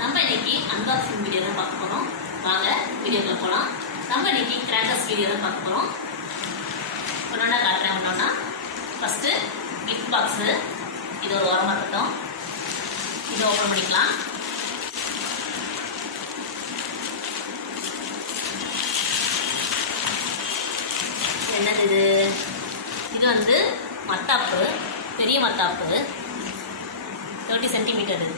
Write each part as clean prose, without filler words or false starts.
நம்ம இன்னைக்கு unboxing video தான் பார்க்க போகிறோம். வாங்க வீடியோக்குள்ள போகலாம். நம்ம இன்னைக்கு கிராக்கர்ஸ் வீடியோ தான் பார்க்க போகிறோம். ஒன்றா காட்டுறேன். ஒன்றா ஃபஸ்ட்டு கிஃப்ட் பாக்ஸு, இது ஒரு ஓரமாக இருக்கட்டும். இதை ஓப்பன் பண்ணிக்கலாம். என்னது இது? இது வந்து மத்தாப்பு, பெரிய மத்தாப்பு, 30 சென்டிமீட்டர் இது.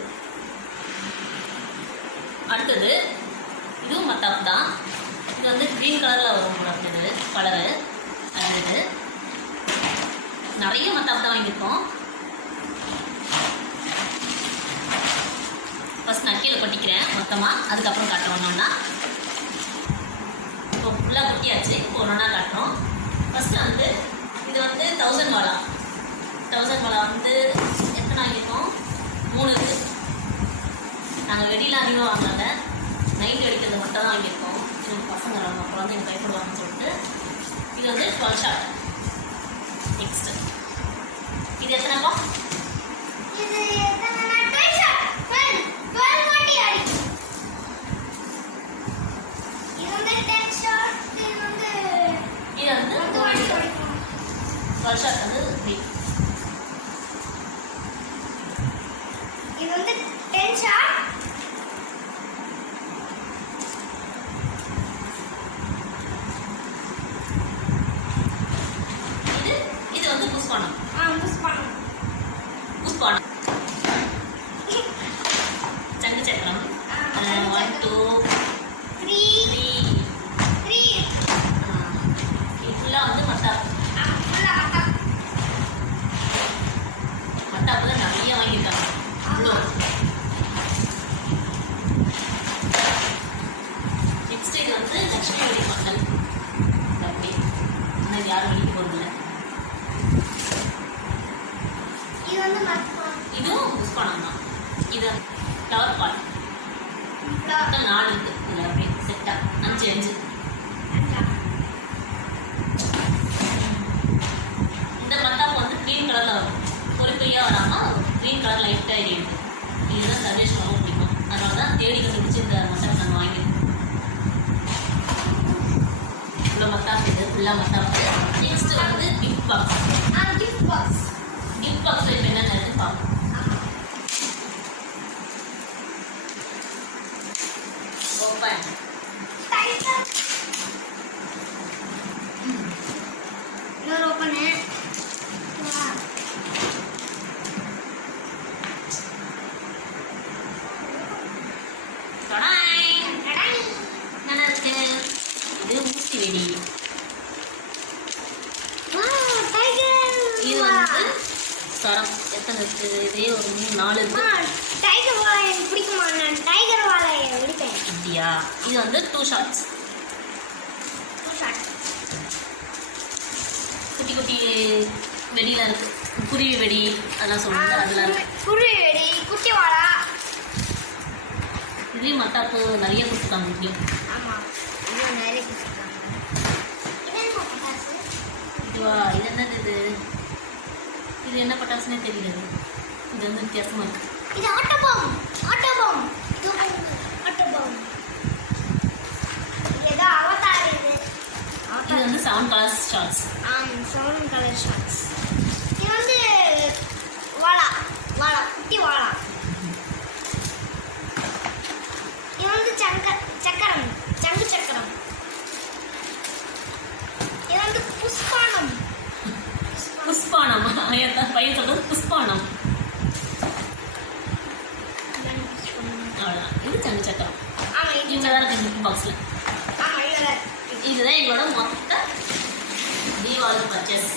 அடுத்தது இதுவும் மத்தாப்பு தான். இது வந்து க்ரீன் கலரில் வரும் போடுறது கலரு. அடுத்தது நிறைய மத்தாப்பு தான் வாங்கியிருக்கோம். ஃபஸ்ட் நான் கீழே கொட்டிக்கிறேன் மொத்தமாக, அதுக்கப்புறம் காட்டுறோம்னா இப்போ ஃபுல்லாக கொட்டியாச்சு. இப்போ ஒன்றா காட்டுறோம். ஃபஸ்ட்டு வந்து இது வந்து 1000 வாலா. 1000 வாலா வந்து எத்தனை வாங்கியிருக்கோம்? 3 இருக்குது. நாங்கள் வெளியில் அதிகமாக வாங்கினாங்க, நைட்டு அடிக்கிறது மட்டும் தான் வாங்கியிருக்கோம். இது பசங்க நம்ம குழந்தைங்க பயப்படுவாங்கன்னு சொல்லிட்டு. இது வந்து 12 ஷாட். நெக்ஸ்ட்டு இது எத்தனைப்பா? ஷாட் வந்து 3. இது வந்து 10 ஷாட். இது வந்து புஷ்பானம். புஷ்பானம் சங்கு சக்கரம். 1 2 3 இது ஃபுல்லாக வந்து மத்தாப்பு. மத்தாப்பு தான் நிறைய வாங்கியிருக்காங்க. அவ்வளோ. நெக்ஸ்ட் இது வந்து லட்சுமி வெடி மக்கள் அப்படி. ஆனால் இது யாரும் வெடிக்க போகிறதில்ல. இதுவும் புஷ்பானம் தான். இது ஃப்ளவர் பாட். மொத்தம் 4 இருக்குது இதில். அப்படியே செட்டாக 5 இந்த மத்தாப்பு வந்து க்ரீன் கலரில் வரும். பொறுப்பையாக வராமல் க்ரீன் கலர் லைட்டாக எரியுது. இதுதான் சஜஷன் ரொம்ப பிடிக்கும். அதனால தான் தேடி கண்டுபிடிச்சி இந்த மத்தாப்பு நாங்கள் வாங்கியிருக்கோம். இவ்வளோ மத்தாப்பு இது ஃபுல்லாக மத்தாப்பு. நெக்ஸ்ட்டு வந்து கிஃப்ட் பாக்ஸ். கிஃப்ட் பாக்ஸில் இப்போ என்னென்ன இருக்குது பார்ப்போம். ஓப்பன். இன்னொரு ஓப்பனு. நல்லா இருக்கு. இது ஊசி வெடி. இது வந்து சரம். எத்தனை இருக்கு? இதே ஒரு 3 4 இருக்கு. டைகர் வாழை எனக்கு பிடிக்குமா? நான் டைகர் வாழை பிடிப்பேன். அப்படியா? இது வந்து 2 ஷாட்ஸ். குட்டி குட்டி வெடிலாம் இருக்கு. குருவி வெடி அதெல்லாம் சொல்லுவாங்க. அதெல்லாம் இருக்கு. குருவி வெடி, குட்டி வாழா. இதுலேயும் மத்தாப்பு நிறைய கொடுத்துருக்காங்க. இப்படியும் ஆமாம், இது நிறைய கொடுத்துருக்காங்க. இதுவா? இது என்னது? இது என்ன பட்டாசுன்னே தெரியல. இது வந்து வித்தியாசமாக இருக்கு. இது ஆட்டோபாம். ஏதோ அவதார். இது வந்து 7 கலர்ஸ் ஷாட்ஸ். 7 colour shots. இது வந்து வாழா, குட்டி வாழா. இது வந்து சக்கரம். இது வந்து புஷ்பானம். பையன் சொல்றது புஷ்பானம். அவ்வளோதான். இது சங்கு சக்கரம். இங்கே தான் இருக்குது கிஃப்ட் பாக்ஸில். இதுதான் எங்களோட மொத்த தீபாவளி பர்ச்சேஸ்.